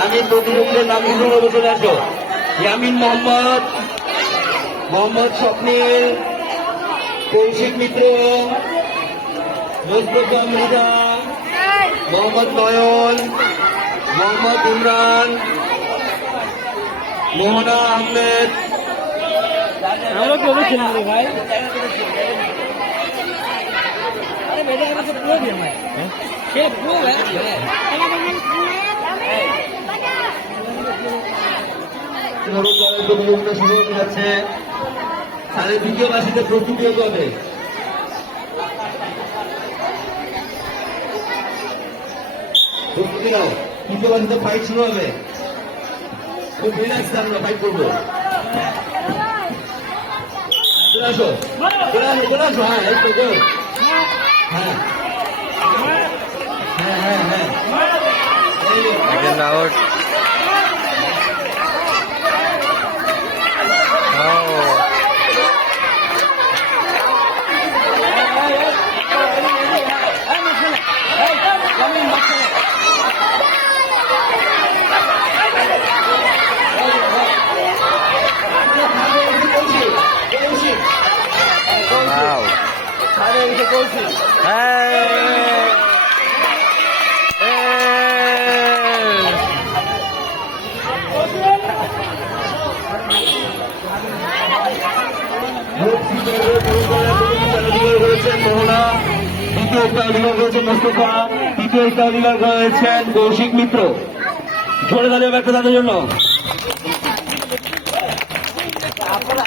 আমি প্রতিযোগীদের নাম বলে চলে আসো। ইয়ামিন মোহাম্মদ মোহাম্মদ স্বপ্নীল কৌশিক মিত্র মুস্তফা মৃদা মোহাম্মদ নয়ন মোহাম্মদ ইমরান মোহনা আহমেদ। আমরা রে ভাই। আরে বেটা পুরো দিয়ে ভাই। কে পুরো প্রতিযোগিতা শুরু হতে যাচ্ছে তাহলে দ্বিতীয় বাসীতে প্রস্তুতি হতে হবে তৃতীয় বাসীতে ফাইট শুরু হবে খুব রিল্যাক্স আমরা ফাইট করব চলে আসো চলে আসো চলে আসো হ্যাঁ এই তো হ্যাঁ হ্যাঁ হ্যাঁ হ্যাঁ মোহনা দ্বিতীয় অধিকার করেছেন মোস্তফা তৃতীয় অধিকার করেছেন কৌশিক মিত্র জোরে দাঁড়িয়ে ব্যক্ত তাদের জন্য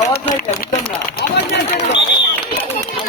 আওয়াজ নাই বুঝলাম না